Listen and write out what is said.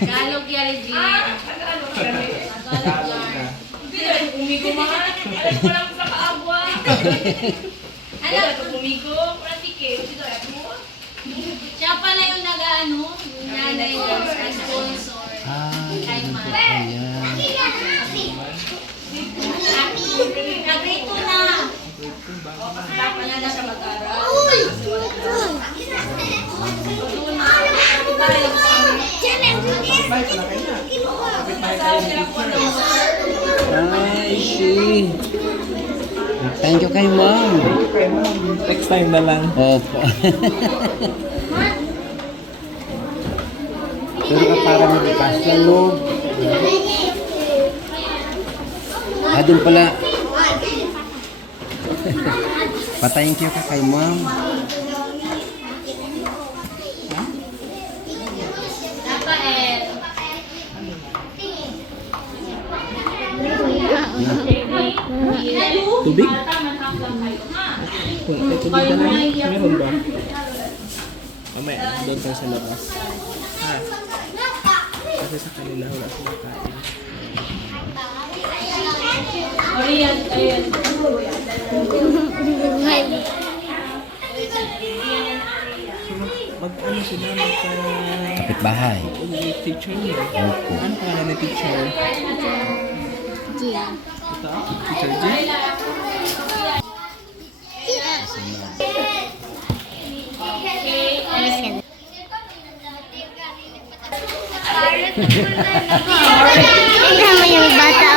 Tagalog yan, G. Tagalog kami. Tagalog yan. Hindi, umigo mga. Alam ko lang sa kaabwa. Ano? Umigo. Wala tiket. Dito, mo. Siya pala yung nag-ano, yung nanay niya, sponsor. Kay Man. Ayan. Nagrito na. Wala na siya mag-aral. Ay, see. Thank you kay ma'am. Next time na lang. Opo. Pero ka para mag-pass lang, no? Doon pala. Pa-thank you ka kay ma'am. Rafael. Tubig? May tubig na lang. Meron ba? Mamaya, doon tayo sa labas. Ha? Kasi sa kanila wala sila kain. Ayan, ayan. Mag-ano sila? Kapitbahay. Teacher niya. Opo. Ano pangalan ni teacher? Ito? Teacher G? Tignan mo yung bata.